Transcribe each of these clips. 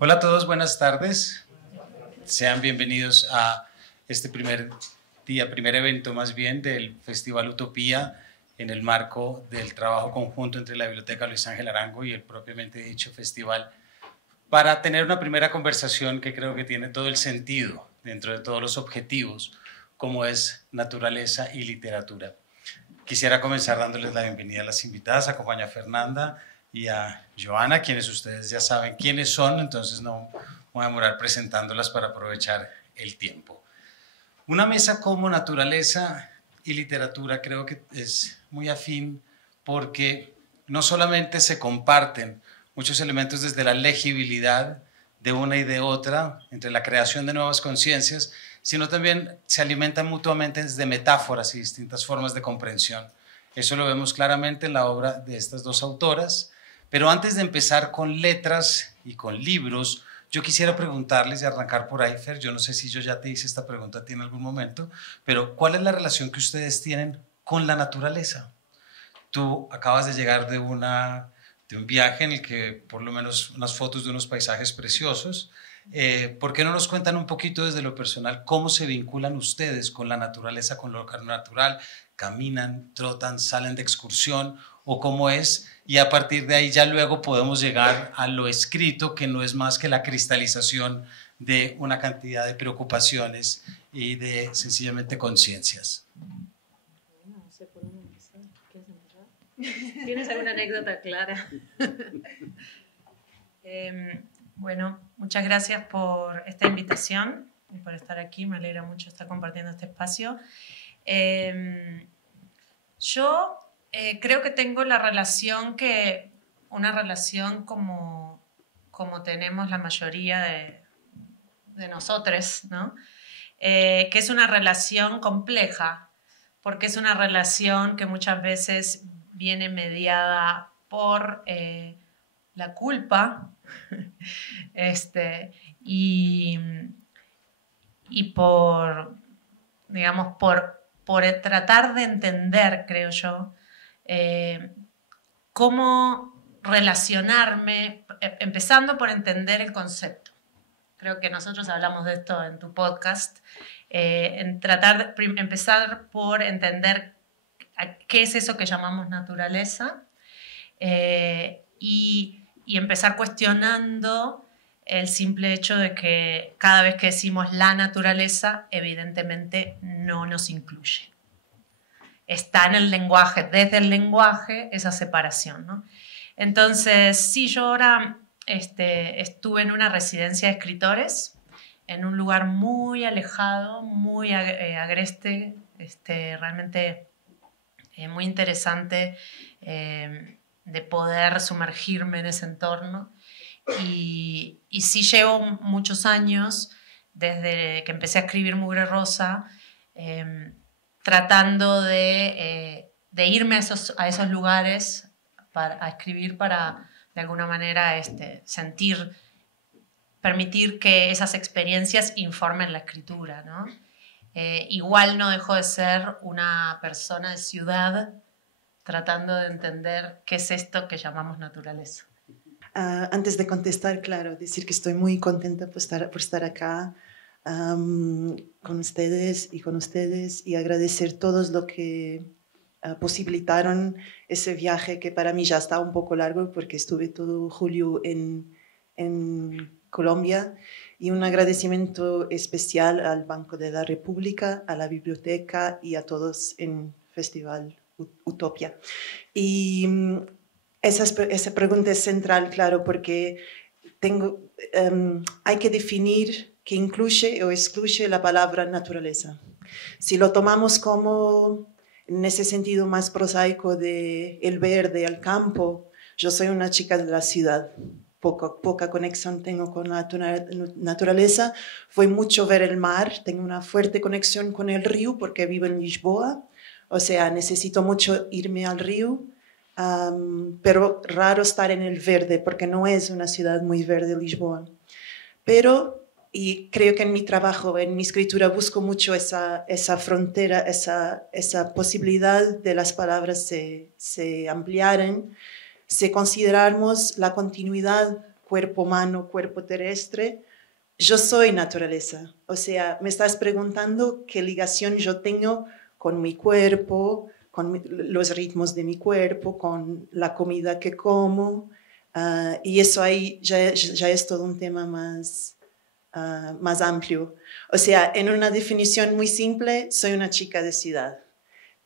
Hola a todos, buenas tardes. Sean bienvenidos a este primer evento más bien del Festival Utopía en el marco del trabajo conjunto entre la Biblioteca Luis Ángel Arango y el propiamente dicho festival, para tener una primera conversación que creo que tiene todo el sentido dentro de todos los objetivos, como es naturaleza y literatura. Quisiera comenzar dándoles la bienvenida a las invitadas. Acompaña a Fernanda y a Joana, quienes ustedes ya saben quiénes son, entonces no voy a demorar presentándolas para aprovechar el tiempo. Una mesa como naturaleza y literatura creo que es muy afín porque no solamente se comparten muchos elementos desde la legibilidad de una y de otra, entre la creación de nuevas conciencias, sino también se alimentan mutuamente desde metáforas y distintas formas de comprensión. Eso lo vemos claramente en la obra de estas dos autoras. Pero antes de empezar con letras y con libros, yo quisiera preguntarles y arrancar por ahí, Fer, yo no sé si yo ya te hice esta pregunta a ti en algún momento, pero ¿cuál es la relación que ustedes tienen con la naturaleza? Tú acabas de llegar de un viaje en el que por lo menos unas fotos de unos paisajes preciosos. ¿Por qué no nos cuentan un poquito desde lo personal cómo se vinculan ustedes con la naturaleza, con lo natural? ¿Caminan, trotan, salen de excursión o cómo es? Y a partir de ahí ya luego podemos llegar a lo escrito, que no es más que la cristalización de una cantidad de preocupaciones y de sencillamente conciencias. No sé por dónde empezar. ¿Quieres empezar? ¿Tienes alguna anécdota clara? Bueno, muchas gracias por esta invitación y por estar aquí. Me alegra mucho estar compartiendo este espacio. Yo creo que tengo una relación como tenemos la mayoría de nosotros, ¿no? Que es una relación compleja, porque es una relación que muchas veces viene mediada por la culpa y por, digamos, por tratar de entender, creo yo, cómo relacionarme, empezando por entender el concepto. Creo que nosotros hablamos de esto en tu podcast, en tratar de empezar por entender qué es eso que llamamos naturaleza y empezar cuestionando el simple hecho de que cada vez que decimos la naturaleza, evidentemente no nos incluye. Está en el lenguaje, desde el lenguaje, esa separación, ¿no? Entonces, sí, yo ahora estuve en una residencia de escritores, en un lugar muy alejado, muy agreste, realmente muy interesante de poder sumergirme en ese entorno. Y sí llevo muchos años, desde que empecé a escribir Mugre Rosa, tratando de irme a esos lugares a escribir para, de alguna manera, permitir que esas experiencias informen la escritura, ¿no? Igual no dejo de ser una persona de ciudad tratando de entender qué es esto que llamamos naturaleza. Antes de contestar, claro, decir que estoy muy contenta por estar acá con ustedes y agradecer todos los que posibilitaron ese viaje que para mí ya está un poco largo porque estuve todo julio en Colombia, y un agradecimiento especial al Banco de la República, a la biblioteca y a todos en Festival Utopía. Y esa pregunta es central, claro, porque hay que definir qué incluye o excluye la palabra naturaleza. Si lo tomamos como en ese sentido más prosaico de el verde, el campo, yo soy una chica de la ciudad, poca conexión tengo con la naturaleza, fue mucho ver el mar, tengo una fuerte conexión con el río porque vivo en Lisboa, o sea, necesito mucho irme al río, pero raro estar en el verde porque no es una ciudad muy verde Lisboa. Pero, y creo que en mi trabajo, en mi escritura, busco mucho esa frontera, esa posibilidad de las palabras se ampliaren, si consideramos la continuidad cuerpo humano, cuerpo terrestre, yo soy naturaleza. O sea, me estás preguntando qué ligación yo tengo con mi cuerpo, con los ritmos de mi cuerpo, con la comida que como. Y eso ahí ya es todo un tema más amplio. O sea, en una definición muy simple, soy una chica de ciudad.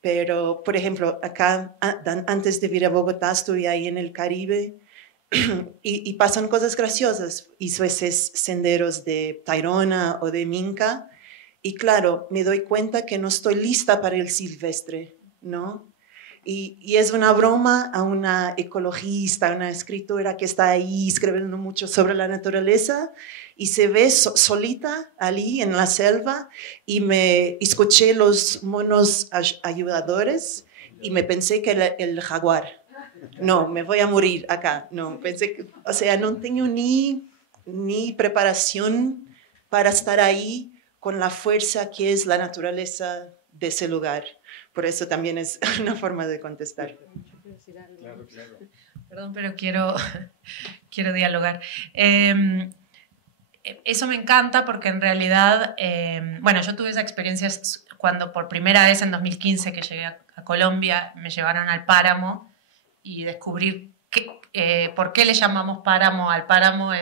Pero, por ejemplo, acá, antes de ir a Bogotá, estuve ahí en el Caribe y pasan cosas graciosas. Hizo esos senderos de Tayrona o de Minca. Y claro, me doy cuenta que no estoy lista para el silvestre, ¿no? Y es una broma a una ecologista, a una escritora que está ahí escribiendo mucho sobre la naturaleza y se ve solita allí en la selva y me escuché los monos ayudadores y me pensé que el jaguar. No, me voy a morir acá. No, pensé que, o sea, no tengo ni preparación para estar ahí con la fuerza que es la naturaleza de ese lugar. Por eso también es una forma de contestar. Claro, claro. Perdón, pero quiero dialogar. Eso me encanta porque en realidad, bueno, yo tuve esa experiencia cuando por primera vez en 2015 que llegué a Colombia, me llevaron al páramo y descubrir por qué le llamamos páramo al páramo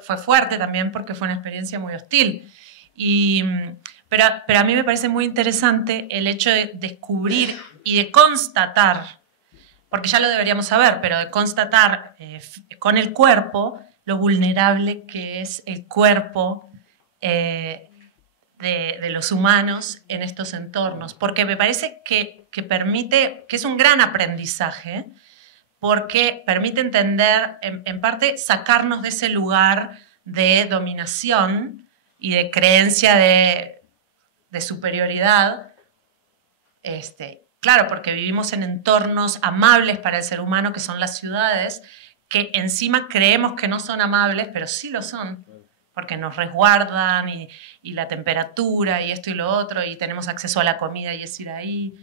fue fuerte también porque fue una experiencia muy hostil. Pero a mí me parece muy interesante el hecho de descubrir y de constatar, porque ya lo deberíamos saber, pero de constatar con el cuerpo lo vulnerable que es el cuerpo de los humanos en estos entornos, porque me parece que permite, que es un gran aprendizaje, porque permite entender, en parte, sacarnos de ese lugar de dominación y de creencia de superioridad, claro, porque vivimos en entornos amables para el ser humano, que son las ciudades, que encima creemos que no son amables, pero sí lo son, porque nos resguardan y la temperatura y esto y lo otro, y tenemos acceso a la comida y es ir ahí,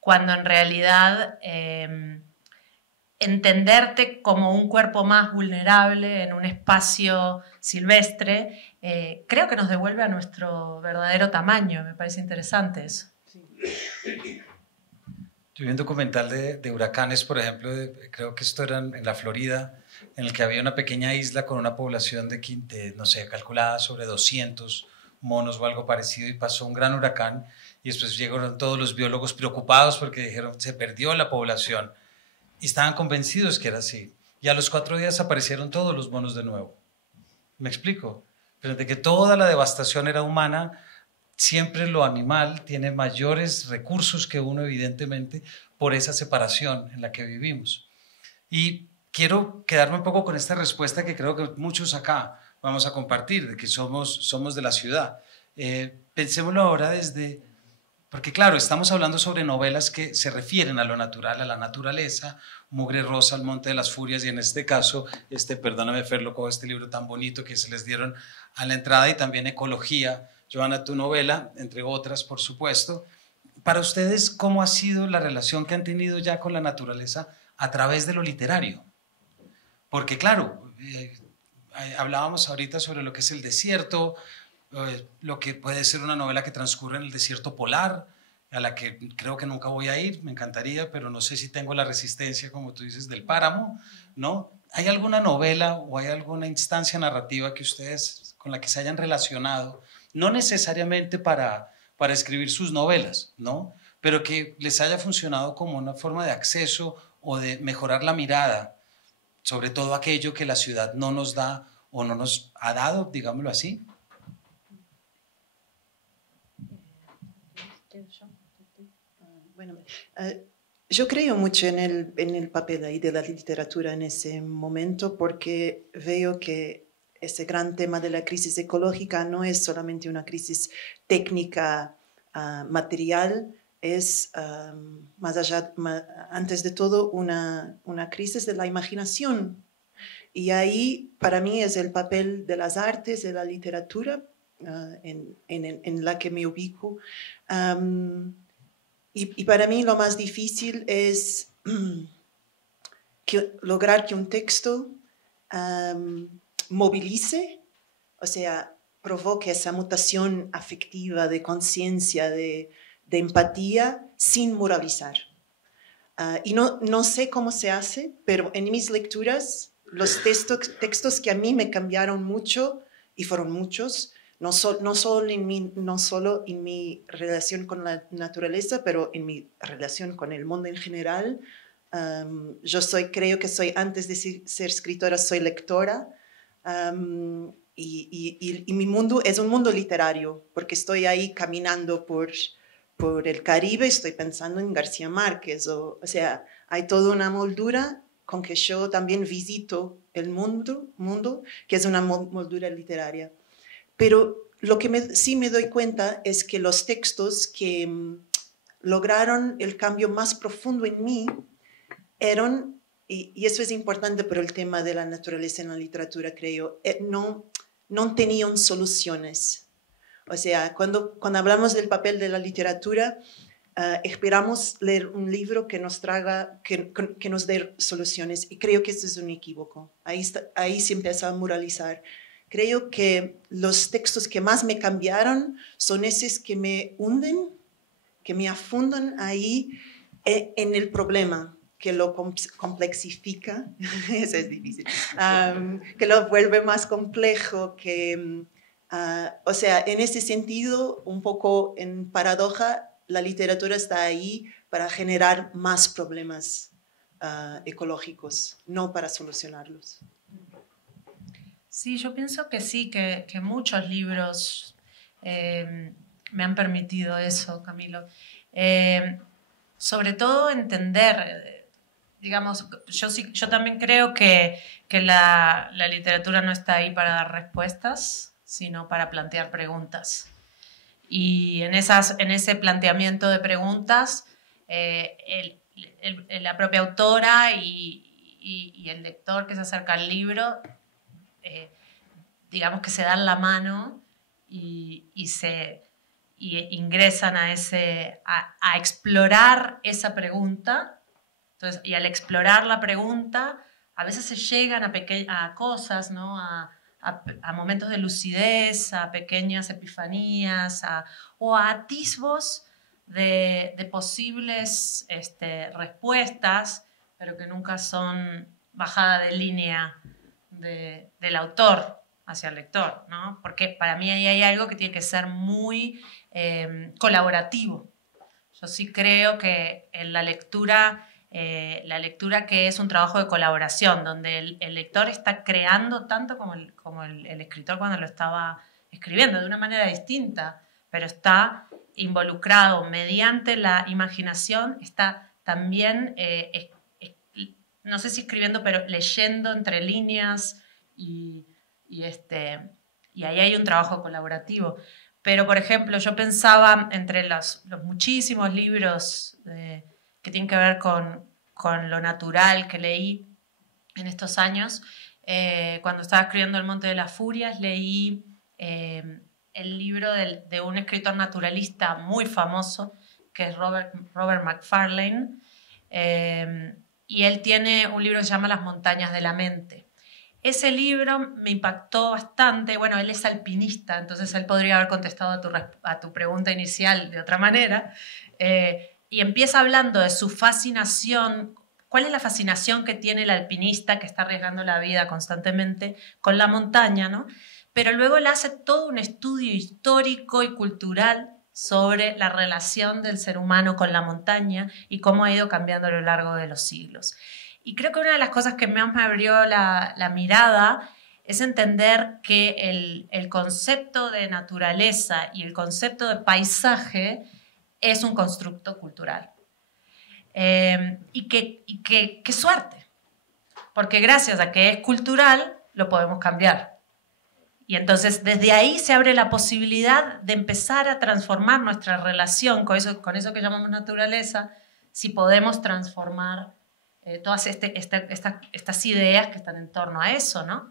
cuando en realidad entenderte como un cuerpo más vulnerable en un espacio silvestre, creo que nos devuelve a nuestro verdadero tamaño. Me parece interesante eso. Yo vi un documental de huracanes, por ejemplo, creo que esto era en la Florida, en el que había una pequeña isla con una población de no sé, calculada sobre 200 monos o algo parecido, y pasó un gran huracán y después llegaron todos los biólogos preocupados porque dijeron se perdió la población y estaban convencidos que era así. Y a los 4 días aparecieron todos los monos de nuevo. ¿Me explico? Pero de que toda la devastación era humana, siempre lo animal tiene mayores recursos que uno, evidentemente, por esa separación en la que vivimos. Y quiero quedarme un poco con esta respuesta que creo que muchos acá vamos a compartir, de que somos de la ciudad. Pensémoslo ahora desde... Porque claro, estamos hablando sobre novelas que se refieren a lo natural, a la naturaleza, Mugre Rosa, El Monte de las Furias, y en este caso, perdóname Fer, lo cojo, este libro tan bonito que se les dieron a la entrada, y también Ecología, Joana, tu novela, entre otras, por supuesto. Para ustedes, ¿cómo ha sido la relación que han tenido ya con la naturaleza a través de lo literario? Porque claro, hablábamos ahorita sobre lo que es el desierto, lo que puede ser una novela que transcurre en el desierto polar, a la que creo que nunca voy a ir, me encantaría, pero no sé si tengo la resistencia, como tú dices, del páramo, ¿no? ¿Hay alguna novela o hay alguna instancia narrativa que ustedes, con la que se hayan relacionado, no necesariamente para escribir sus novelas, ¿no? Pero que les haya funcionado como una forma de acceso o de mejorar la mirada sobre todo aquello que la ciudad no nos da o no nos ha dado, digámoslo así? Bueno, yo creo mucho en el papel ahí de la literatura en ese momento, porque veo que ese gran tema de la crisis ecológica no es solamente una crisis técnica, material, es más allá, antes de todo, una crisis de la imaginación. Y ahí, para mí, es el papel de las artes, de la literatura, en la que me ubico. Y para mí lo más difícil es lograr que un texto movilice, o sea, provoque esa mutación afectiva de conciencia, de empatía, sin moralizar. Y no sé cómo se hace, pero en mis lecturas, los textos que a mí me cambiaron mucho, y fueron muchos, no solo en mi relación con la naturaleza, pero en mi relación con el mundo en general. Creo que soy, antes de ser escritora, soy lectora. Y mi mundo es un mundo literario, porque estoy ahí caminando por el Caribe, estoy pensando en García Márquez, o sea, hay toda una moldura con que yo también visito el mundo, que es una moldura literaria. Pero lo que sí me doy cuenta es que los textos que lograron el cambio más profundo en mí eran, y eso es importante por el tema de la naturaleza en la literatura, creo, no tenían soluciones. O sea, cuando hablamos del papel de la literatura, esperamos leer un libro que nos dé soluciones, y creo que eso es un equívoco. Ahí se empieza a moralizar. Creo que los textos que más me cambiaron son esos que me hunden, que me afundan ahí en el problema, que lo complexifica, eso es difícil, que lo vuelve más complejo, o sea, en ese sentido, un poco en paradoja, la literatura está ahí para generar más problemas ecológicos, no para solucionarlos. Sí, yo pienso que sí, que muchos libros me han permitido eso, Camilo. Sobre todo entender, digamos, yo también creo que la literatura no está ahí para dar respuestas, sino para plantear preguntas. Y en ese planteamiento de preguntas, la propia autora y el lector que se acerca al libro, digamos que se dan la mano y ingresan a explorar esa pregunta. Entonces, y al explorar la pregunta, a veces se llegan a cosas, ¿no? A momentos de lucidez, a pequeñas epifanías, o a atisbos de posibles respuestas, pero que nunca son bajada de línea del autor hacia el lector, ¿no? Porque para mí ahí hay algo que tiene que ser muy colaborativo. Yo sí creo que en la lectura que es un trabajo de colaboración, donde el lector está creando tanto como el escritor cuando lo estaba escribiendo, de una manera distinta, pero está involucrado mediante la imaginación, está también, no sé si escribiendo, pero leyendo entre líneas y ahí hay un trabajo colaborativo. Pero, por ejemplo, yo pensaba entre los muchísimos libros que tienen que ver con lo natural que leí en estos años. Cuando estaba escribiendo El Monte de las Furias, leí el libro de un escritor naturalista muy famoso, que es Robert Macfarlane, y él tiene un libro que se llama Las montañas de la mente. Ese libro me impactó bastante. Bueno, él es alpinista, entonces él podría haber contestado a tu pregunta inicial de otra manera. Y empieza hablando de su fascinación. ¿Cuál es la fascinación que tiene el alpinista que está arriesgando la vida constantemente con la montaña, ¿no? Pero luego él hace todo un estudio histórico y cultural sobre la relación del ser humano con la montaña y cómo ha ido cambiando a lo largo de los siglos. Y creo que una de las cosas que más me abrió la mirada es entender que el concepto de naturaleza y el concepto de paisaje es un constructo cultural. Y qué suerte, porque gracias a que es cultural lo podemos cambiar. Y entonces desde ahí se abre la posibilidad de empezar a transformar nuestra relación con eso que llamamos naturaleza, si podemos transformar todas estas ideas que están en torno a eso, ¿no?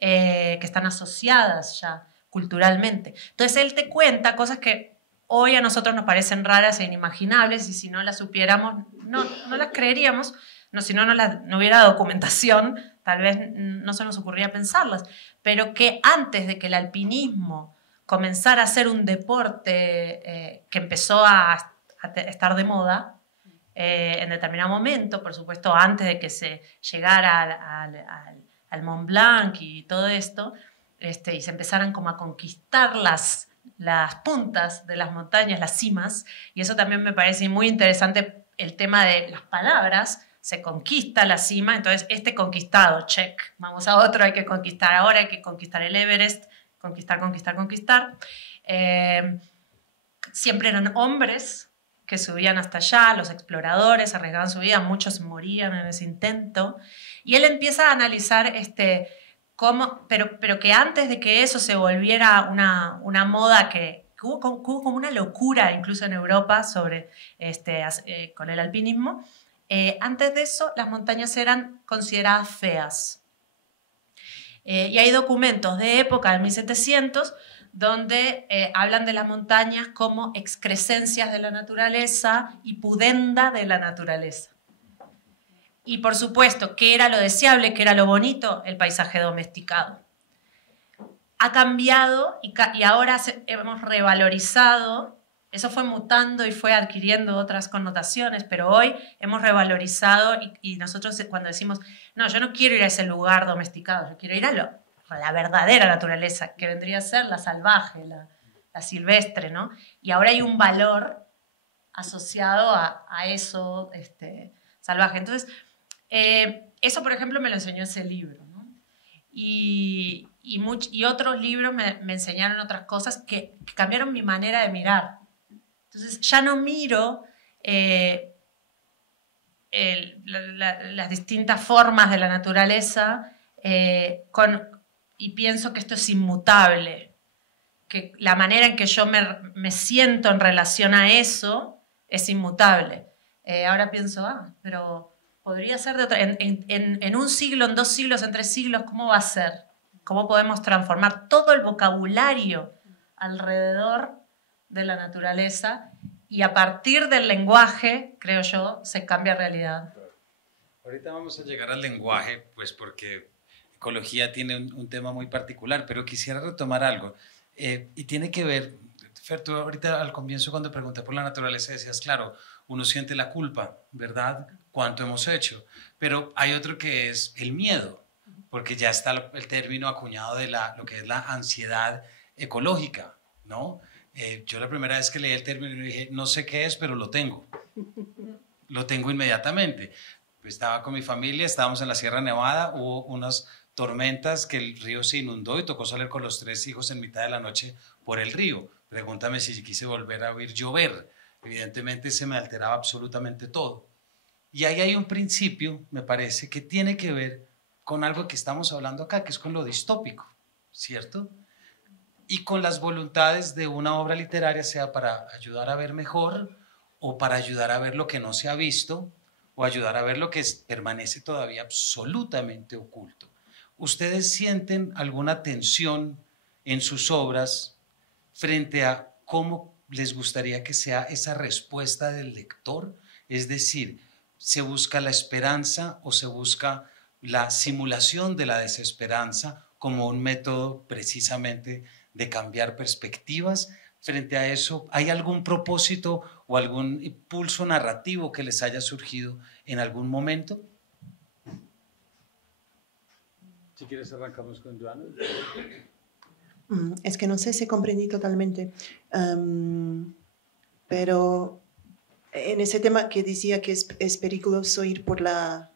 Que están asociadas ya culturalmente. Entonces él te cuenta cosas que hoy a nosotros nos parecen raras e inimaginables, y si no las supiéramos, no las creeríamos, si no hubiera documentación tal vez no se nos ocurría pensarlas, pero que antes de que el alpinismo comenzara a ser un deporte que empezó a estar de moda, en determinado momento, por supuesto antes de que se llegara al Mont Blanc y todo esto, y se empezaran como a conquistar las puntas de las montañas, las cimas, y eso también me parece muy interesante, el tema de las palabras. Se conquista la cima, entonces conquistado, check, vamos a otro, hay que conquistar ahora, hay que conquistar el Everest, conquistar. Siempre eran hombres que subían hasta allá, los exploradores arriesgaban su vida, muchos morían en ese intento, y él empieza a analizar cómo, pero que antes de que eso se volviera una moda que hubo como una locura incluso en Europa sobre, con el alpinismo. Antes de eso, las montañas eran consideradas feas. Y hay documentos de época, del 1700, donde hablan de las montañas como excrescencias de la naturaleza y pudenda de la naturaleza. Y por supuesto, ¿qué era lo deseable, qué era lo bonito? El paisaje domesticado. Ha cambiado y ahora hemos revalorizado. Eso fue mutando y fue adquiriendo otras connotaciones, pero hoy hemos revalorizado y nosotros cuando decimos, no, yo no quiero ir a ese lugar domesticado, yo quiero ir a la verdadera naturaleza, que vendría a ser la salvaje, la silvestre, ¿no? Y ahora hay un valor asociado a eso salvaje. Entonces, eso, por ejemplo, me lo enseñó ese libro, ¿no? Y otros libros me enseñaron otras cosas que cambiaron mi manera de mirar. Entonces ya no miro las distintas formas de la naturaleza y pienso que esto es inmutable, que la manera en que yo me siento en relación a eso es inmutable. Ahora pienso, pero podría ser de otra. En un siglo, en 2 siglos, en 3 siglos, ¿cómo va a ser? ¿Cómo podemos transformar todo el vocabulario alrededor de la naturaleza? Y a partir del lenguaje, creo yo, se cambia realidad. Ahorita vamos a llegar al lenguaje, pues porque ecología tiene un tema muy particular, pero quisiera retomar algo. Y tiene que ver, Fer, tú ahorita al comienzo cuando pregunté por la naturaleza decías, claro, uno siente la culpa, ¿verdad? ¿Cuánto hemos hecho? Pero hay otro que es el miedo, porque ya está el término acuñado de lo que es la ansiedad ecológica, ¿no? Yo la primera vez que leí el término dije, no sé qué es, pero lo tengo. Lo tengo inmediatamente. Estaba con mi familia, estábamos en la Sierra Nevada, hubo unas tormentas que el río se inundó y tocó salir con los 3 hijos en mitad de la noche por el río. Pregúntame si quise volver a oír llover. Evidentemente se me alteraba absolutamente todo. Y ahí hay un principio, me parece, que tiene que ver con algo que estamos hablando acá, que es con lo distópico, ¿cierto? Y con las voluntades de una obra literaria, sea para ayudar a ver mejor o para ayudar a ver lo que no se ha visto o ayudar a ver lo que permanece todavía absolutamente oculto. ¿Ustedes sienten alguna tensión en sus obras frente a cómo les gustaría que sea esa respuesta del lector? Es decir, ¿se busca la esperanza o se busca la simulación de la desesperanza como un método precisamente de cambiar perspectivas? Frente a eso, ¿hay algún propósito o algún impulso narrativo que les haya surgido en algún momento? Si quieres arrancamos con Joana. Es que no sé si comprendí totalmente, pero en ese tema que decía que es peligroso ir por la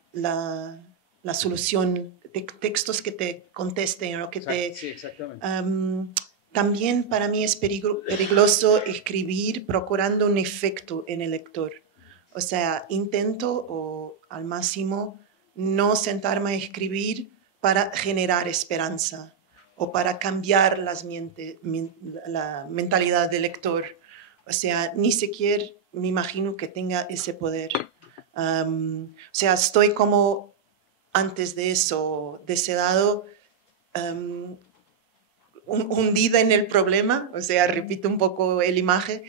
solución, textos que te contesten o que Sí, exactamente. También para mí es peligroso escribir procurando un efecto en el lector. O sea, intento o al máximo no sentarme a escribir para generar esperanza o para cambiar la mentalidad del lector. O sea, ni siquiera me imagino que tenga ese poder. O sea, estoy como antes de eso, de ese lado, hundida en el problema, o sea, repito un poco el imagen,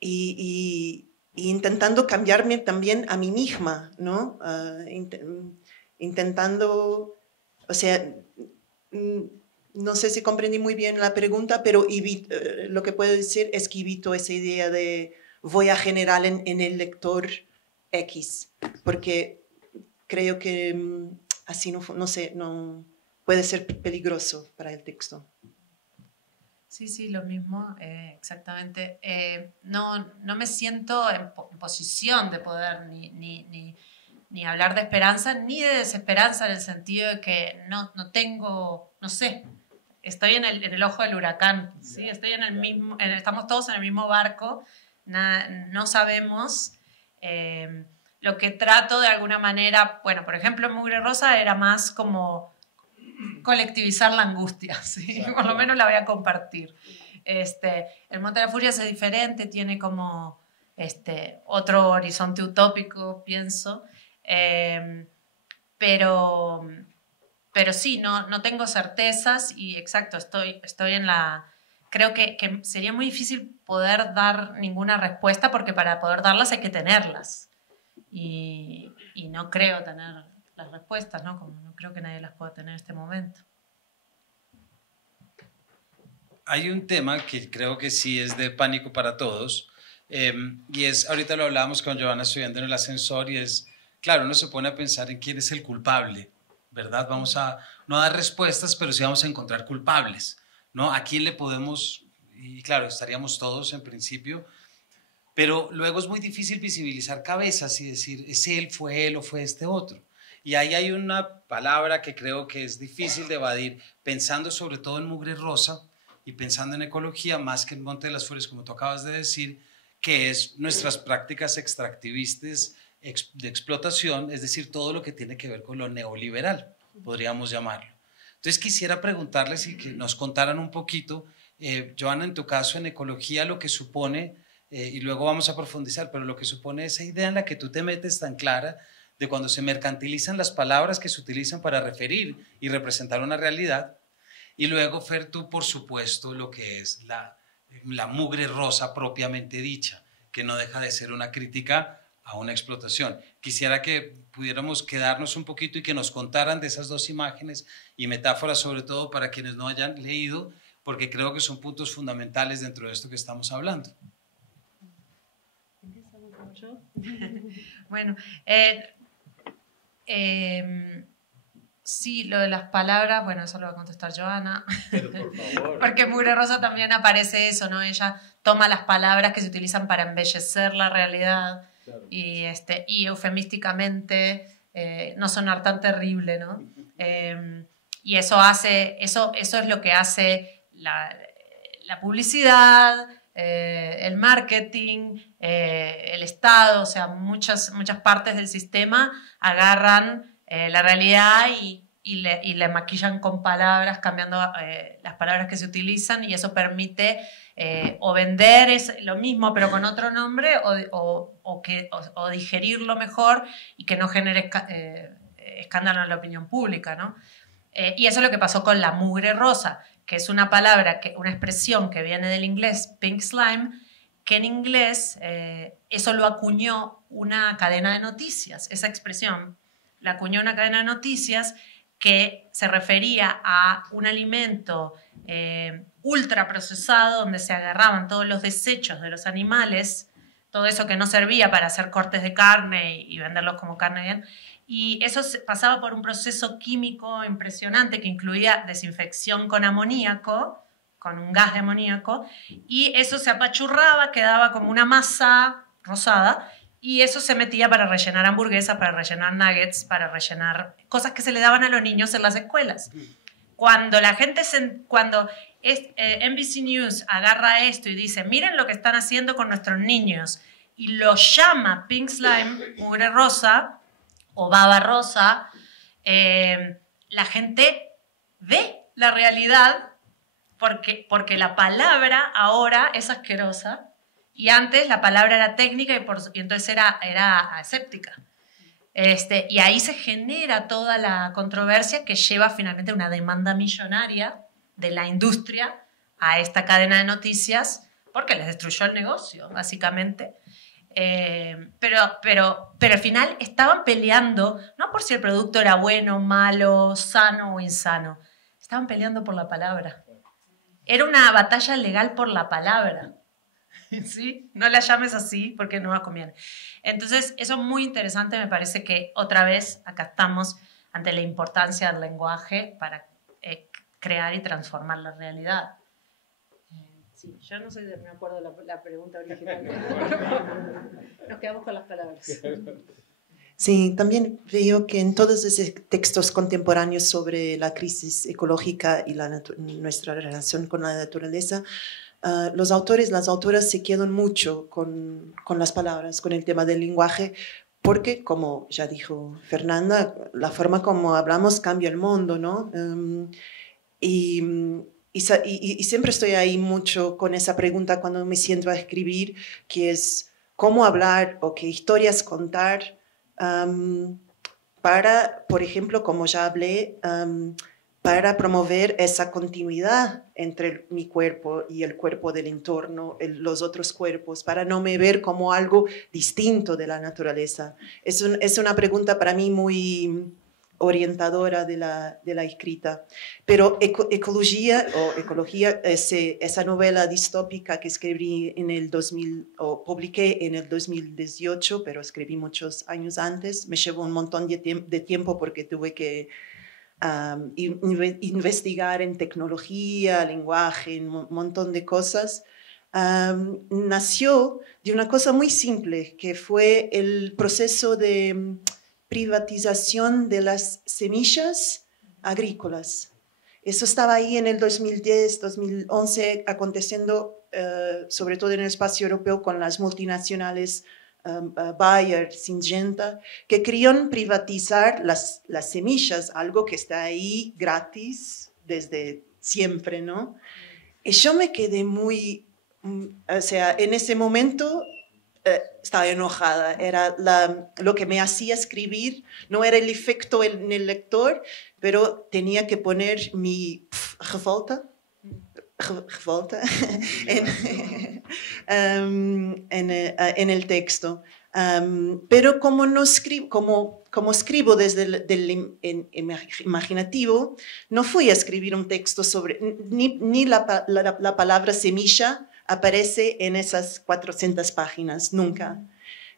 y intentando cambiarme también a mí misma, ¿no? intentando, o sea, no sé si comprendí muy bien la pregunta, pero lo que puedo decir es que evito esa idea de voy a generar en el lector X, porque creo que así no sé, no puede ser peligroso para el texto. Sí, sí, lo mismo, exactamente. No me siento en posición de poder ni hablar de esperanza ni de desesperanza, en el sentido de que no tengo, no sé, estoy en el ojo del huracán, ¿sí? Estoy en el mismo, estamos todos en el mismo barco, no sabemos. Lo que trato de alguna manera, bueno, por ejemplo, en Mugre Rosa era más como colectivizar la angustia, ¿sí? Por lo menos la voy a compartir. El Monte de las Furias es diferente, tiene como otro horizonte utópico, pienso, pero sí, no tengo certezas y exacto, estoy en la... Creo que sería muy difícil poder dar ninguna respuesta porque para poder darlas hay que tenerlas y no creo tener las respuestas, ¿no? Como no creo que nadie las pueda tener en este momento. Hay un tema que creo que sí es de pánico para todos, y es, ahorita lo hablábamos con Joana estudiando en el ascensor, y es, claro, uno se pone a pensar en quién es el culpable, ¿verdad? Vamos a no dar respuestas, pero sí vamos a encontrar culpables, ¿no? ¿A quién le podemos? Y claro, estaríamos todos en principio, pero luego es muy difícil visibilizar cabezas y decir, es él, fue él o fue este otro. Y ahí hay una palabra que creo que es difícil de evadir, pensando sobre todo en Mugre Rosa y pensando en ecología, más que en Monte de las Furias, como tú acabas de decir, que es nuestras prácticas extractivistas de explotación, es decir, todo lo que tiene que ver con lo neoliberal, podríamos llamarlo. Entonces quisiera preguntarles y que nos contaran un poquito, Joana, en tu caso en ecología, lo que supone, y luego vamos a profundizar, pero lo que supone esa idea en la que tú te metes tan clara, de cuando se mercantilizan las palabras que se utilizan para referir y representar una realidad, y luego, Fer, tú, por supuesto, lo que es la mugre rosa propiamente dicha, que no deja de ser una crítica a una explotación. Quisiera que pudiéramos quedarnos un poquito y que nos contaran de esas dos imágenes y metáforas, sobre todo para quienes no hayan leído, porque creo que son puntos fundamentales dentro de esto que estamos hablando. Bueno, sí, lo de las palabras, bueno, eso lo va a contestar Joana. Pero por favor. Porque en Mugre Rosa también aparece eso, ¿no? Ella toma las palabras que se utilizan para embellecer la realidad, claro. Y eufemísticamente no sonar tan terrible, ¿no? Y eso es lo que hace la publicidad, el marketing, el Estado, o sea, muchas partes del sistema agarran la realidad y le maquillan con palabras, cambiando las palabras que se utilizan, y eso permite o vender lo mismo pero con otro nombre o digerirlo mejor y que no genere escándalo en la opinión pública, ¿no? Y eso es lo que pasó con la mugre rosa, que es una palabra, una expresión que viene del inglés pink slime, que en inglés eso lo acuñó una cadena de noticias, esa expresión la acuñó una cadena de noticias que se refería a un alimento ultraprocesado donde se agarraban todos los desechos de los animales, todo eso que no servía para hacer cortes de carne y venderlos como carne bien, y eso pasaba por un proceso químico impresionante que incluía desinfección con amoníaco, con un gas de amoníaco, y eso se apachurraba, quedaba como una masa rosada, y eso se metía para rellenar hamburguesas, para rellenar nuggets, para rellenar cosas que se le daban a los niños en las escuelas. Cuando la gente, cuando NBC News agarra esto y dice, miren lo que están haciendo con nuestros niños, y lo llama Pink Slime, mugre rosa, o baba rosa, la gente ve la realidad porque la palabra ahora es asquerosa, y antes la palabra era técnica y entonces era aséptica. Y ahí se genera toda la controversia que lleva finalmente a una demanda millonaria de la industria a esta cadena de noticias porque les destruyó el negocio, básicamente. Pero al final estaban peleando, no por si el producto era bueno, malo, sano o insano. Estaban peleando por la palabra. Era una batalla legal por la palabra. ¿Sí? No la llames así porque no la conviene. Entonces, eso es muy interesante. Me parece que otra vez acá estamos ante la importancia del lenguaje para crear y transformar la realidad. Sí, yo no soy de me acuerdo la pregunta original. Nos quedamos con las palabras. Sí, también veo que en todos esos textos contemporáneos sobre la crisis ecológica y nuestra relación con la naturaleza, los autores, las autoras se quedan mucho con las palabras, con el tema del lenguaje, porque, como ya dijo Fernanda, la forma como hablamos cambia el mundo, ¿no? Y siempre estoy ahí mucho con esa pregunta cuando me siento a escribir, que es cómo hablar o qué historias contar para, por ejemplo, como ya hablé, para promover esa continuidad entre mi cuerpo y el cuerpo del entorno, los otros cuerpos, para no me ver como algo distinto de la naturaleza. Es una pregunta para mí muy orientadora de la escrita. Pero ecología, esa novela distópica que escribí en el 2000, o publiqué en el 2018, pero escribí muchos años antes, me llevó un montón de tiempo porque tuve que investigar en tecnología, lenguaje, en un montón de cosas. Nació de una cosa muy simple, que fue el proceso de privatización de las semillas agrícolas. Eso estaba ahí en el 2010, 2011, aconteciendo sobre todo en el espacio europeo con las multinacionales Bayer, Syngenta, que querían privatizar las semillas, algo que está ahí gratis desde siempre, ¿no? Y yo me quedé muy, o sea, en ese momento estaba enojada. Era lo que me hacía escribir, no era el efecto en el lector, pero tenía que poner mi revolta en el texto. Pero como no escribo, como escribo desde el imaginativo, no fui a escribir un texto sobre, ni la palabra semilla aparece en esas 400 páginas, nunca.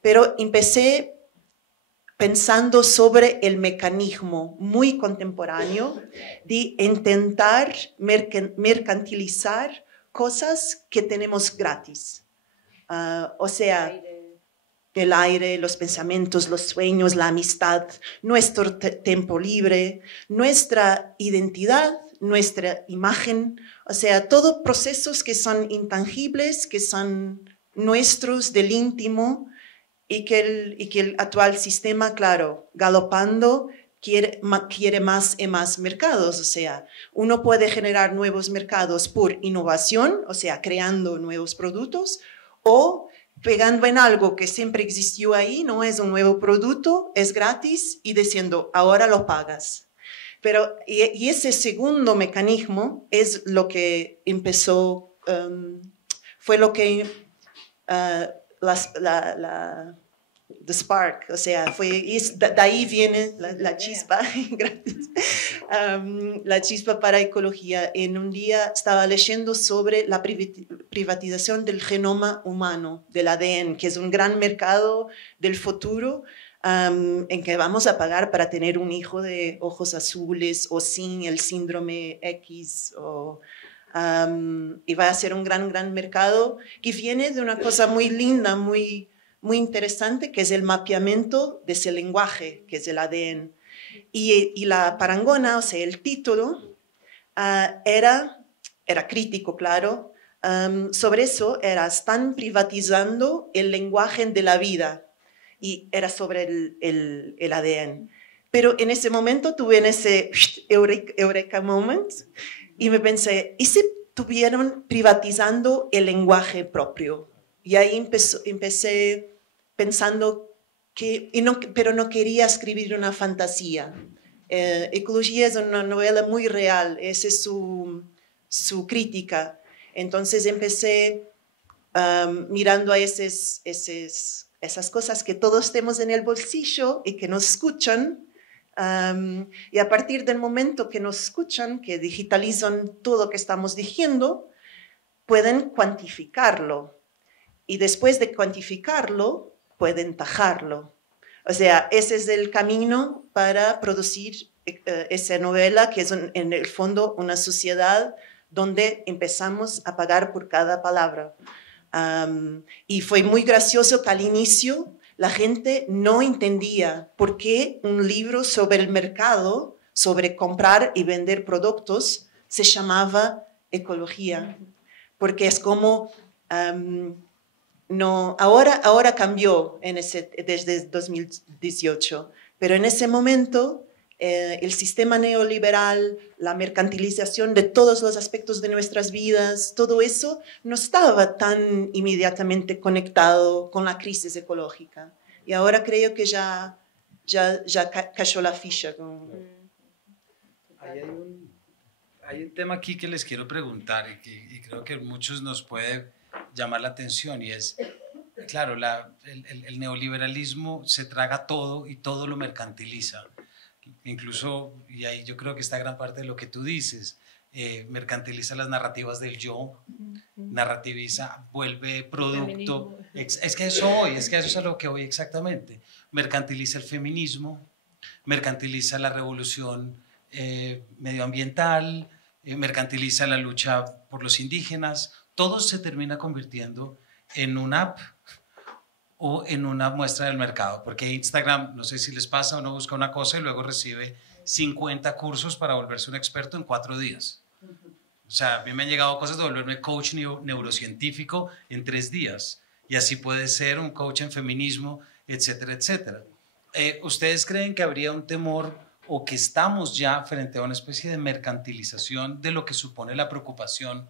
Pero empecé pensando sobre el mecanismo muy contemporáneo de intentar mercantilizar cosas que tenemos gratis. O sea, el aire, los pensamientos, los sueños, la amistad, nuestro tiempo libre, nuestra identidad, nuestra imagen, o sea, todos procesos que son intangibles, que son nuestros del íntimo y que el actual sistema, claro, galopando, quiere más y más mercados. O sea, uno puede generar nuevos mercados por innovación, o sea, creando nuevos productos, o pegando en algo que siempre existió ahí, no es un nuevo producto, es gratis y diciendo, ahora lo pagas. Pero, y ese segundo mecanismo es lo que empezó, fue lo que the spark, o sea, de ahí viene la chispa, gracias, la chispa para ecología. En un día estaba leyendo sobre la privatización del genoma humano, del ADN, que es un gran mercado del futuro, en que vamos a pagar para tener un hijo de ojos azules o sin el síndrome X, y va a ser un gran mercado que viene de una cosa muy linda, muy interesante, que es el mapeamiento de ese lenguaje, que es el ADN. Y la parangona, o sea, el título, era crítico, claro. Sobre eso, están privatizando el lenguaje de la vida, y era sobre el ADN. Pero en ese momento tuve ese eureka moment y me pensé, ¿y si estuvieron privatizando el lenguaje propio? Y ahí empecé pensando pero no quería escribir una fantasía. Ecología es una novela muy real, esa es su crítica. Entonces empecé mirando a esos esas cosas que todos tenemos en el bolsillo y que nos escuchan. Y a partir del momento que nos escuchan, que digitalizan todo lo que estamos diciendo, pueden cuantificarlo. Y después de cuantificarlo, pueden tajarlo. O sea, ese es el camino para producir esa novela, que es en el fondo una sociedad donde empezamos a pagar por cada palabra. Y fue muy gracioso que al inicio la gente no entendía por qué un libro sobre el mercado, sobre comprar y vender productos, se llamaba ecología. Porque es como, no, ahora cambió desde 2018, pero en ese momento el sistema neoliberal, la mercantilización de todos los aspectos de nuestras vidas, todo eso no estaba tan inmediatamente conectado con la crisis ecológica. Y ahora creo que ya cayó la ficha. Hay un tema aquí que les quiero preguntar y creo que a muchos nos puede llamar la atención, y es, claro, el neoliberalismo se traga todo y todo lo mercantiliza. Incluso, y ahí yo creo que está gran parte de lo que tú dices, mercantiliza las narrativas del yo, narrativiza, vuelve producto, es que eso es a lo que voy exactamente, mercantiliza el feminismo, mercantiliza la revolución medioambiental, mercantiliza la lucha por los indígenas, todo se termina convirtiendo en una app o en una muestra del mercado, porque Instagram, no sé si les pasa, uno busca una cosa y luego recibe 50 cursos para volverse un experto en 4 días. O sea, a mí me han llegado cosas de volverme coach neurocientífico en 3 días, y así puede ser un coach en feminismo, etcétera, etcétera. ¿Ustedes creen que habría un temor o que estamos ya frente a una especie de mercantilización de lo que supone la preocupación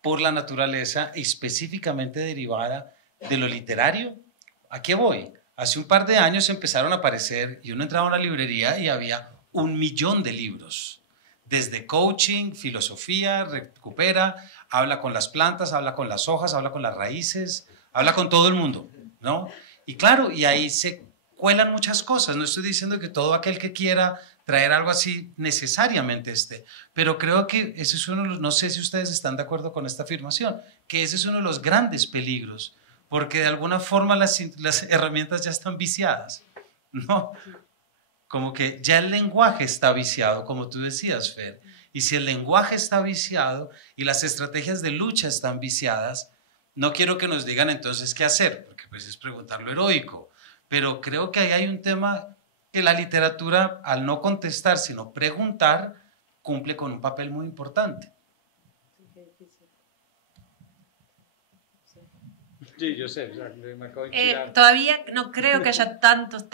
por la naturaleza, específicamente derivada de lo literario? ¿A qué voy? Hace un par de años empezaron a aparecer, y uno entraba a una librería y había 1 millón de libros, desde coaching, filosofía, recupera, habla con las plantas, habla con las hojas, habla con las raíces, habla con todo el mundo, ¿no? Y claro, y ahí se cuelan muchas cosas. No estoy diciendo que todo aquel que quiera traer algo así necesariamente esté, pero creo que ese es uno de los, no sé si ustedes están de acuerdo con esta afirmación, que ese es uno de los grandes peligros, porque de alguna forma las herramientas ya están viciadas, ¿no? Como que ya el lenguaje está viciado, como tú decías, Fer, y si el lenguaje está viciado y las estrategias de lucha están viciadas, no quiero que nos digan entonces qué hacer, porque pues es preguntar lo heroico, pero creo que ahí hay un tema que la literatura, al no contestar, sino preguntar, cumple con un papel muy importante. Sí, yo sé, me acabo de inspirar. Todavía no creo que haya tantos,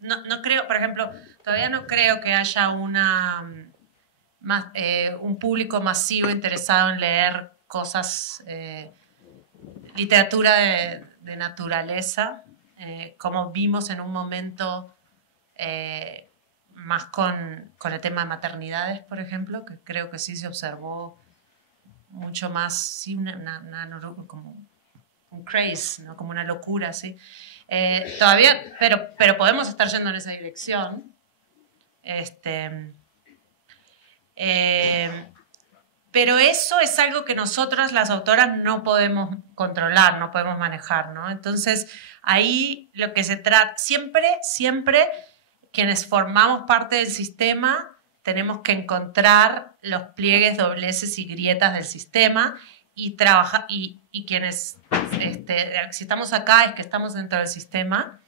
no creo, por ejemplo, todavía no creo que haya un público masivo interesado en leer cosas, literatura de naturaleza, como vimos en un momento más con el tema de maternidades, por ejemplo, que creo que sí se observó mucho más, sí, como un craze, ¿no? Como una locura, ¿sí? Todavía, pero podemos estar yendo en esa dirección. Pero eso es algo que nosotras, las autoras, no podemos controlar, no podemos manejar, ¿no? Entonces, ahí lo que se trata, siempre quienes formamos parte del sistema, tenemos que encontrar los pliegues, dobleces y grietas del sistema y trabajar, y quienes, si estamos acá es que estamos dentro del sistema,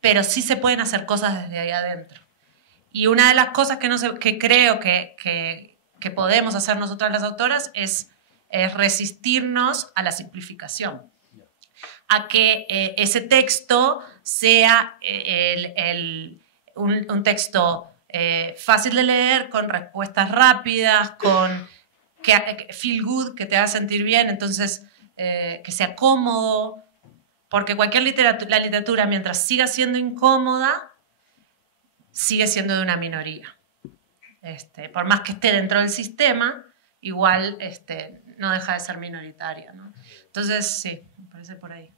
pero sí se pueden hacer cosas desde ahí adentro. Y una de las cosas que creo que podemos hacer nosotras las autoras es resistirnos a la simplificación, a que ese texto sea un texto fácil de leer, con respuestas rápidas, con que feel good, que te haga sentir bien, entonces que sea cómodo, porque la literatura, mientras siga siendo incómoda, sigue siendo de una minoría. Por más que esté dentro del sistema, igual no deja de ser minoritaria, ¿no? Entonces, sí, me parece. parece por ahí.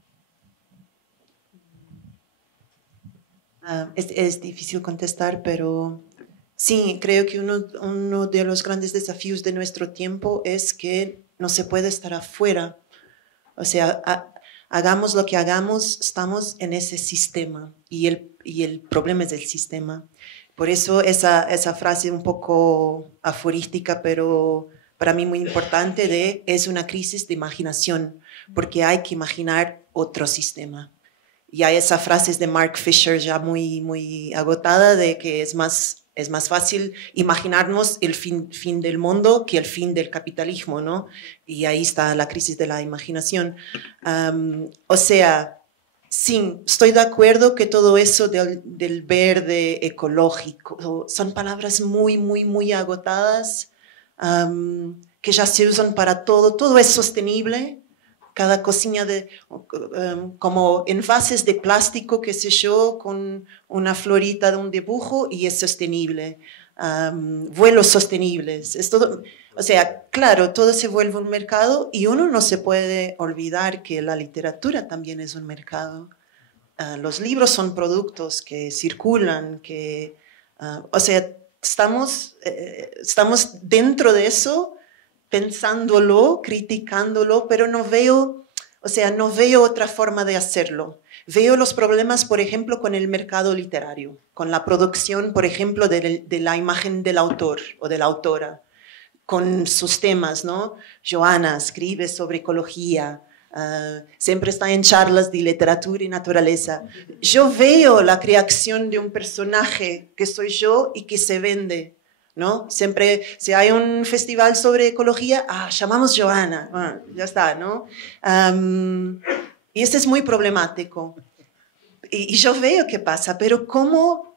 Es difícil contestar, pero sí, creo que uno de los grandes desafíos de nuestro tiempo es que no se puede estar afuera. O sea, hagamos lo que hagamos, estamos en ese sistema y el problema es el sistema. Por eso esa frase un poco aforística, pero para mí muy importante, es una crisis de imaginación, porque hay que imaginar otro sistema. Y hay esa frase de Mark Fisher ya muy, muy agotada de que es más fácil imaginarnos el fin del mundo que el fin del capitalismo, ¿no? Y ahí está la crisis de la imaginación. O sea, sí, estoy de acuerdo que todo eso del verde ecológico son palabras muy, muy, muy agotadas, que ya se usan para todo. Todo es sostenible. Cada cocina como envases de plástico, qué sé yo, con una florita de un dibujo y es sostenible. Vuelos sostenibles. Es todo, o sea, claro, todo se vuelve un mercado y uno no se puede olvidar que la literatura también es un mercado. Los libros son productos que circulan, o sea, estamos dentro de eso, pensándolo, criticándolo, pero no veo otra forma de hacerlo. Veo los problemas, por ejemplo, con el mercado literario, con la producción, por ejemplo, de la imagen del autor o de la autora, con sus temas, ¿no? Joana escribe sobre ecología, siempre está en charlas de literatura y naturaleza. Yo veo la creación de un personaje que soy yo y que se vende, ¿no? Siempre, si hay un festival sobre ecología, llamamos Joana, ya está, ¿no? Y eso es muy problemático. Y yo veo qué pasa, pero ¿cómo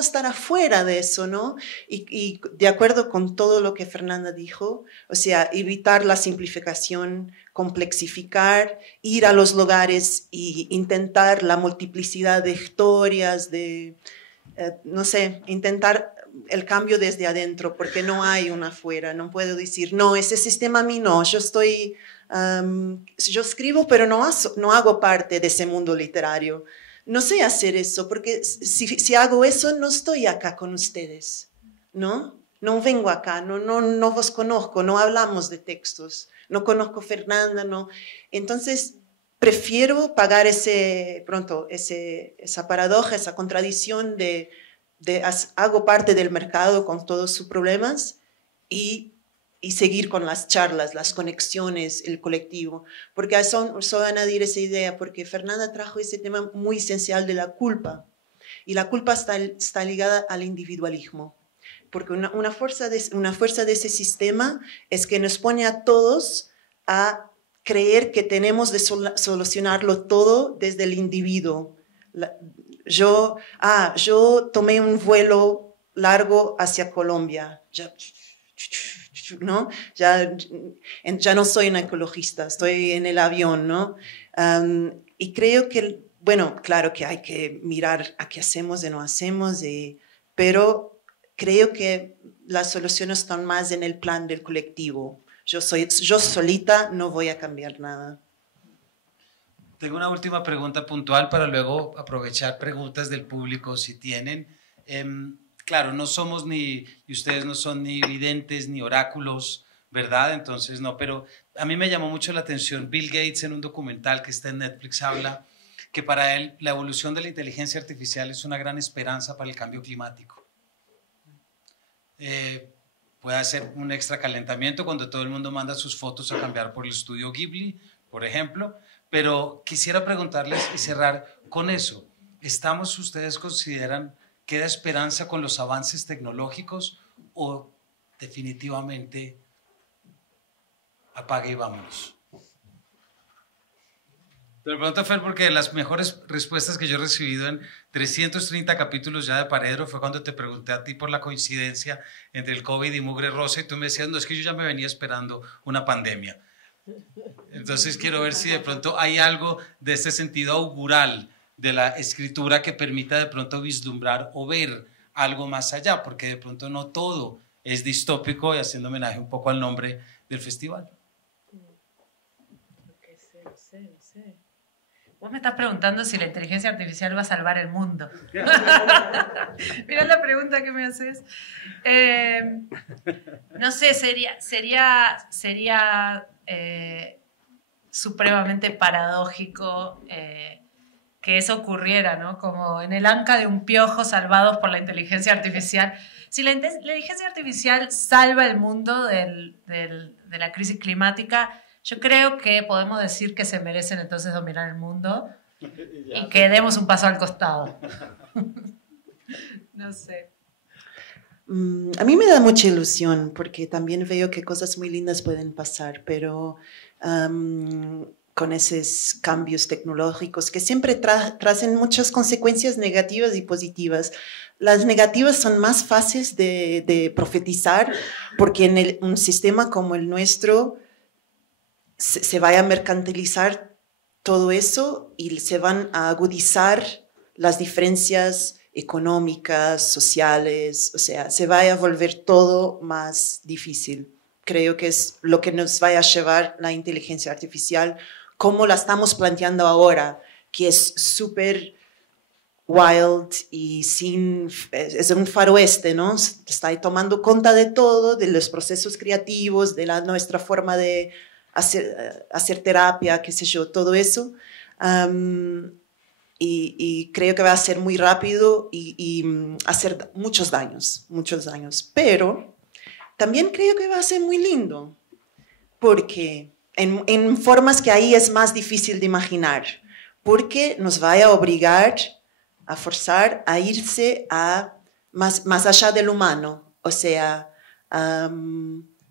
estar afuera de eso, ¿no? Y de acuerdo con todo lo que Fernanda dijo, o sea, evitar la simplificación, complexificar, ir a los lugares e intentar la multiplicidad de historias, no sé, intentar el cambio desde adentro, porque no hay una afuera. No puedo decir, no, ese sistema a mí no, yo escribo, pero no hago parte de ese mundo literario. No sé hacer eso, porque si hago eso, no estoy acá con ustedes, ¿no? No vengo acá, no vos conozco, no hablamos de textos, no conozco a Fernanda, no. Entonces, prefiero pagar esa paradoja, esa contradicción de hago parte del mercado con todos sus problemas y seguir con las charlas, las conexiones, el colectivo. Porque eso va a añadir esa idea, porque Fernanda trajo ese tema muy esencial de la culpa. Y la culpa está ligada al individualismo. Porque una fuerza de ese sistema es que nos pone a todos a creer que tenemos de solucionarlo todo desde el individuo. Yo tomé un vuelo largo hacia Colombia, ¿no? Ya no soy una ecologista, estoy en el avión, ¿no? Y creo que, bueno, claro que hay que mirar a qué hacemos y no hacemos, pero creo que las soluciones están más en el plan del colectivo. Yo solita no voy a cambiar nada. Tengo una última pregunta puntual para luego aprovechar preguntas del público si tienen. Claro, no somos y ustedes no son ni videntes ni oráculos, ¿verdad? Entonces no, pero a mí me llamó mucho la atención Bill Gates en un documental que está en Netflix habla que para él la evolución de la inteligencia artificial es una gran esperanza para el cambio climático. Puede hacer un extra calentamiento cuando todo el mundo manda sus fotos a cambiar por el estudio Ghibli, por ejemplo. Pero quisiera preguntarles y cerrar con eso. ¿Ustedes consideran, queda esperanza con los avances tecnológicos o definitivamente apague y vámonos? Te lo pregunto, Fer, porque las mejores respuestas que yo he recibido en 330 capítulos ya de Paredro fue cuando te pregunté a ti por la coincidencia entre el COVID y Mugre Rosa y tú me decías, no, es que yo ya me venía esperando una pandemia. Entonces quiero ver si de pronto hay algo de este sentido augural de la escritura que permita de pronto vislumbrar o ver algo más allá, porque de pronto no todo es distópico, y haciendo homenaje un poco al nombre del festival. No sé. Vos me estás preguntando si la inteligencia artificial va a salvar el mundo. Mirá la pregunta que me haces. No sé, sería supremamente paradójico que eso ocurriera, ¿no? Como en el anca de un piojo salvados por la inteligencia artificial. Si la inteligencia artificial salva el mundo de la crisis climática, yo creo que podemos decir que se merecen entonces dominar el mundo y que demos un paso al costado. No sé. A mí me da mucha ilusión porque también veo que cosas muy lindas pueden pasar, pero con esos cambios tecnológicos que siempre traen muchas consecuencias negativas y positivas. Las negativas son más fáciles de profetizar porque en un sistema como el nuestro se va a mercantilizar todo eso y se van a agudizar las diferencias económicas, sociales, o sea, se va a volver todo más difícil. Creo que es lo que nos va a llevar la inteligencia artificial, como la estamos planteando ahora, que es súper wild y es un faroeste, ¿no? Está ahí tomando cuenta de todo, de los procesos creativos, de nuestra forma de hacer terapia, qué sé yo, todo eso. Y creo que va a ser muy rápido y hacer muchos daños. Pero también creo que va a ser muy lindo, porque en formas que ahí es más difícil de imaginar, porque nos va a obligar, a forzar a irse más allá del humano. O sea,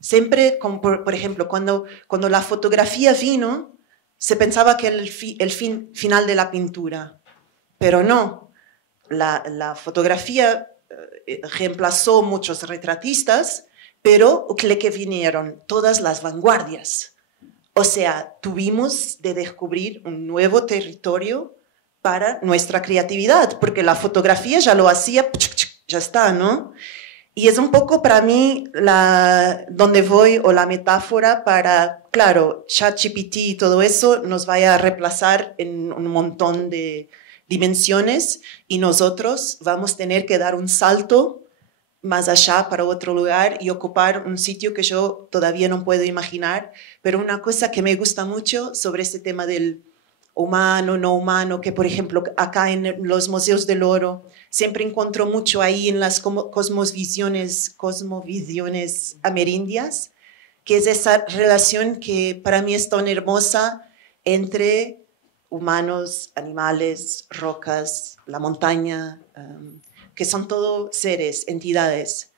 siempre, como por ejemplo, cuando la fotografía vino, se pensaba que era el final de la pintura, pero no. La fotografía reemplazó muchos retratistas, pero que vinieron todas las vanguardias. O sea, tuvimos de descubrir un nuevo territorio para nuestra creatividad, porque la fotografía ya lo hacía, ya está, ¿no? Y es un poco para mí donde voy, o la metáfora para, claro, ChatGPT y todo eso nos vaya a reemplazar en un montón de dimensiones y nosotros vamos a tener que dar un salto más allá para otro lugar y ocupar un sitio que yo todavía no puedo imaginar. Pero una cosa que me gusta mucho sobre este tema del humano, no humano, que por ejemplo acá en los museos del oro siempre encuentro mucho ahí en las cosmovisiones amerindias, que es esa relación que para mí es tan hermosa entre humanos, animales, rocas, la montaña, que son todos seres, entidades.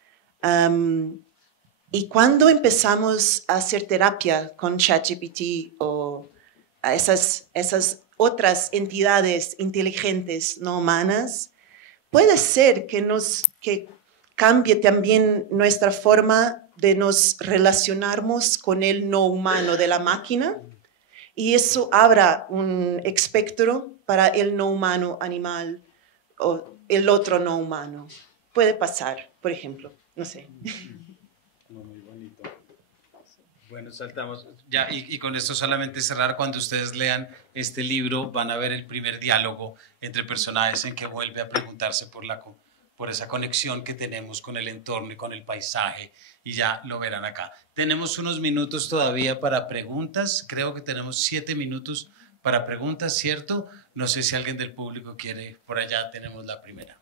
Y cuando empezamos a hacer terapia con ChatGPT o a esas otras entidades inteligentes no humanas, puede ser que cambie también nuestra forma de nos relacionarnos con el no humano de la máquina y eso abra un espectro para el no humano animal o el otro no humano. Puede pasar, por ejemplo, no sé. Muy bonito. Bueno, saltamos ya y con esto solamente cerrar. Cuando ustedes lean este libro van a ver el primer diálogo entre personajes en que vuelve a preguntarse por esa conexión que tenemos con el entorno y con el paisaje, y ya lo verán acá. Tenemos unos minutos todavía para preguntas, creo que tenemos 7 minutos para preguntas, ¿cierto? No sé si alguien del público quiere, por allá tenemos la primera.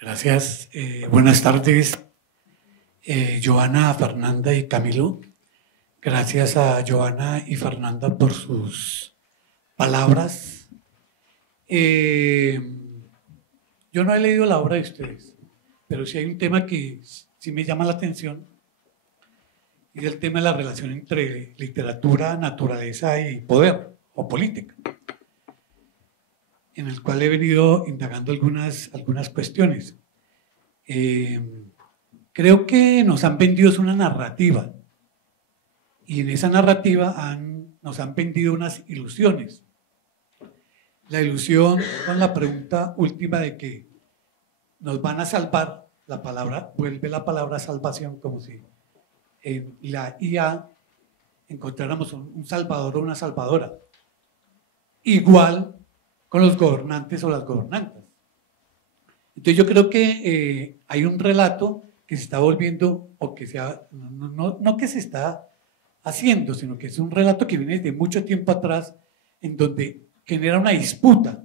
Gracias. Buenas tardes, Joana, Fernanda y Camilo. Gracias a Joana y Fernanda por sus palabras. Yo no he leído la obra de ustedes, pero sí hay un tema que sí me llama la atención, y es el tema de la relación entre literatura, naturaleza y poder o política, en el cual he venido indagando algunas cuestiones. Creo que nos han vendido una narrativa, y en esa narrativa nos han vendido unas ilusiones. La ilusión con la pregunta última de que nos van a salvar, la palabra, vuelve la palabra salvación como si en la IA encontráramos un salvador o una salvadora. Igual con los gobernantes o las gobernantes. Entonces yo creo que hay un relato que se está volviendo, o que no que se está haciendo, sino que es un relato que viene de mucho tiempo atrás, en donde genera una disputa.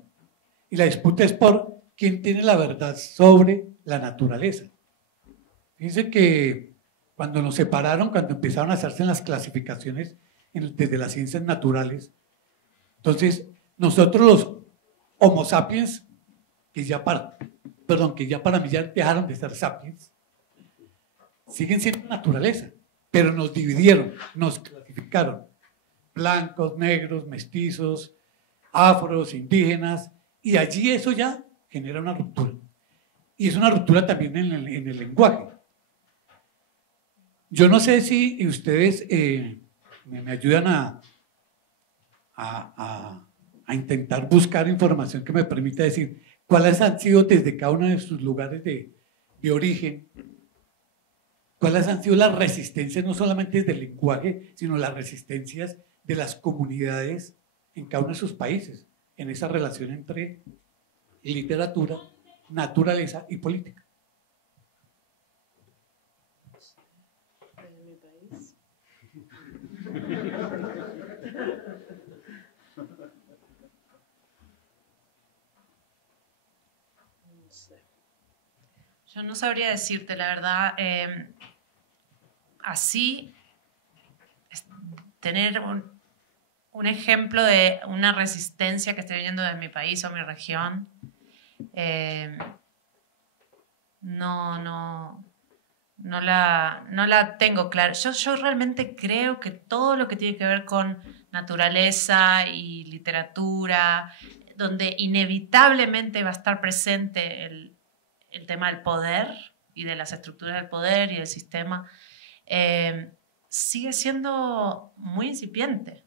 Y la disputa es por quién tiene la verdad sobre la naturaleza. Fíjense que cuando nos separaron, cuando empezaron a hacerse las clasificaciones desde las ciencias naturales, entonces nosotros los Homo sapiens, que ya para mí ya dejaron de ser sapiens, siguen siendo naturaleza, pero nos dividieron, nos clasificaron, blancos, negros, mestizos, afros, indígenas, y allí eso ya genera una ruptura. Y es una ruptura también en el lenguaje. Yo no sé si ustedes me ayudan a intentar buscar información que me permita decir cuáles han sido desde cada uno de sus lugares de origen, cuáles han sido las resistencias, no solamente desde el lenguaje, sino las resistencias de las comunidades en cada uno de sus países, en esa relación entre literatura, naturaleza y política. ¿En mi país? No sé. Yo no sabría decirte, la verdad. Así, tener un ejemplo de una resistencia que esté viniendo de mi país o mi región, no la tengo clara. Yo realmente creo que todo lo que tiene que ver con naturaleza y literatura, donde inevitablemente va a estar presente el tema del poder y de las estructuras del poder y del sistema, sigue siendo muy incipiente.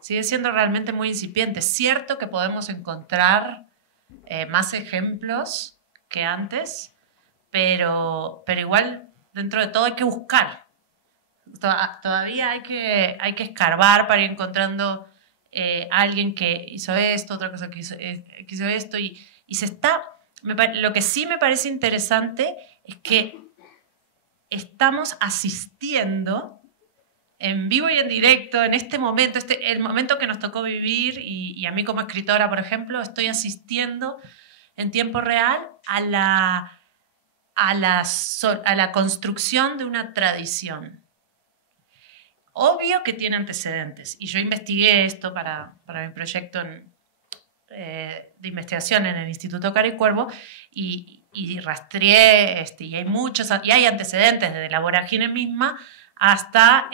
Sigue siendo realmente muy incipiente. Es cierto que podemos encontrar más ejemplos que antes, pero igual dentro de todo hay que buscar. Todavía hay que escarbar para ir encontrando alguien que hizo esto, otra cosa que hizo esto, y se está... Lo que sí me parece interesante es que estamos asistiendo en vivo y en directo, en este momento, el momento que nos tocó vivir, y a mí como escritora, por ejemplo, estoy asistiendo en tiempo real a la construcción de una tradición. Obvio que tiene antecedentes, y yo investigué esto para mi proyecto de investigación en el Instituto Cara y Cuervo, y rastreé, y hay antecedentes desde la vorágine misma hasta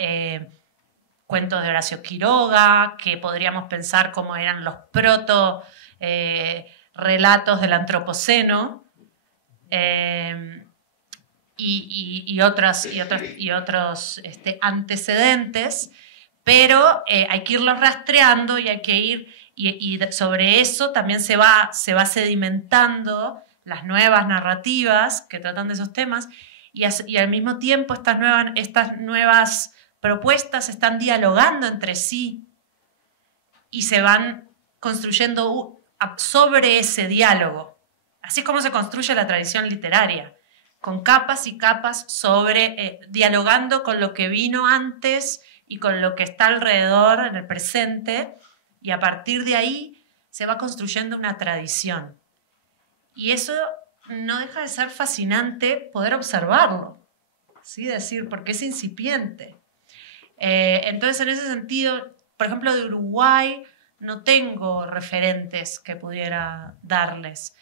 cuentos de Horacio Quiroga, que podríamos pensar como eran los proto relatos del Antropoceno, y otros antecedentes, pero hay que irlos rastreando y hay que ir, y sobre eso también se va sedimentando las nuevas narrativas que tratan de esos temas, y al mismo tiempo estas nuevas propuestas están dialogando entre sí y se van construyendo sobre ese diálogo. Así es como se construye la tradición literaria, con capas y capas dialogando con lo que vino antes y con lo que está alrededor en el presente, y a partir de ahí se va construyendo una tradición. Y eso no deja de ser fascinante poder observarlo, ¿sí? Decir, porque es incipiente. Entonces, en ese sentido, por ejemplo, de Uruguay no tengo referentes que pudiera darles.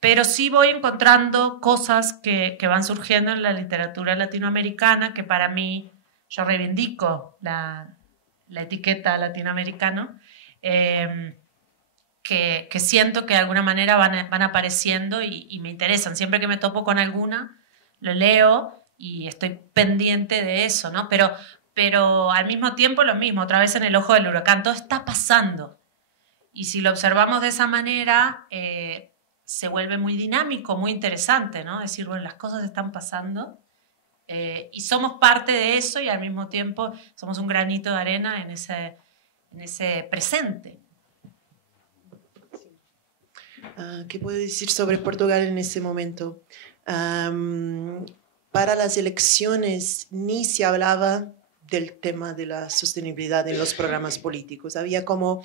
Pero sí voy encontrando cosas que van surgiendo en la literatura latinoamericana, que para mí, yo reivindico la etiqueta latinoamericano, que siento que de alguna manera van apareciendo y me interesan. Siempre que me topo con alguna, lo leo y estoy pendiente de eso, ¿no? Pero al mismo tiempo lo mismo, otra vez en el ojo del huracán, todo está pasando. Y si lo observamos de esa manera, se vuelve muy dinámico, muy interesante, ¿no? Decir, bueno, las cosas están pasando y somos parte de eso y al mismo tiempo somos un granito de arena en ese presente. ¿Qué puedo decir sobre Portugal en ese momento? Para las elecciones ni se hablaba del tema de la sostenibilidad en los programas políticos. Había como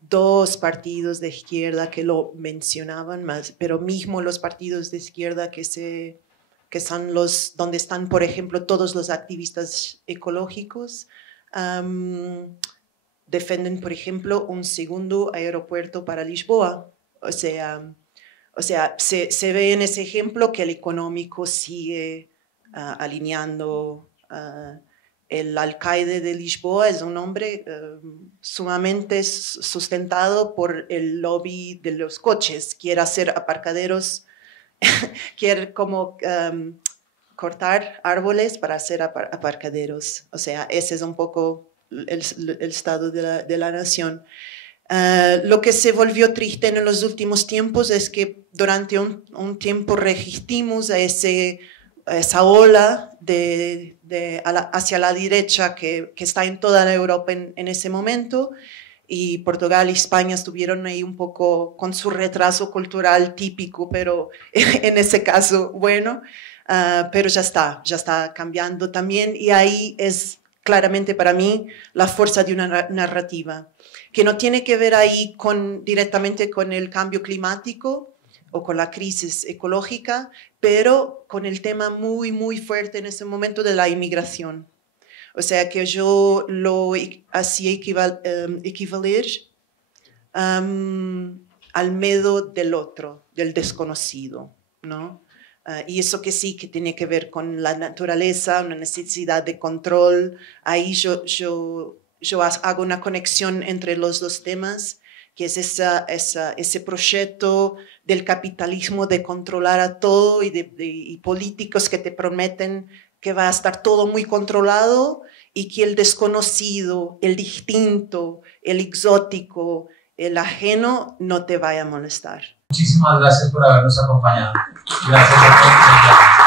2 partidos de izquierda que lo mencionaban más, pero mismo los partidos de izquierda que son los donde están, por ejemplo, todos los activistas ecológicos, defienden, por ejemplo, un segundo aeropuerto para Lisboa. O sea, se ve en ese ejemplo que el económico sigue alineando. El alcalde de Lisboa es un hombre sumamente sustentado por el lobby de los coches. Quiere hacer aparcaderos, quiere como cortar árboles para hacer aparcaderos. O sea, ese es un poco el estado de la nación. Lo que se volvió triste en los últimos tiempos es que durante un tiempo resistimos a esa ola hacia la derecha que está en toda la Europa en ese momento, y Portugal y España estuvieron ahí un poco con su retraso cultural típico, pero en ese caso, bueno, pero ya está cambiando también, y ahí es claramente para mí la fuerza de una narrativa que no tiene que ver ahí directamente con el cambio climático o con la crisis ecológica, pero con el tema muy, muy fuerte en ese momento de la inmigración. O sea que yo lo hacía equivaler al miedo del otro, del desconocido, ¿no? Y eso que sí, que tiene que ver con la naturaleza, una necesidad de control. Ahí yo hago una conexión entre los 2 temas, que es ese proyecto del capitalismo de controlar a todo y políticos que te prometen que va a estar todo muy controlado y que el desconocido, el distinto, el exótico, el ajeno no te vaya a molestar. Muchísimas gracias por habernos acompañado. Gracias a todos.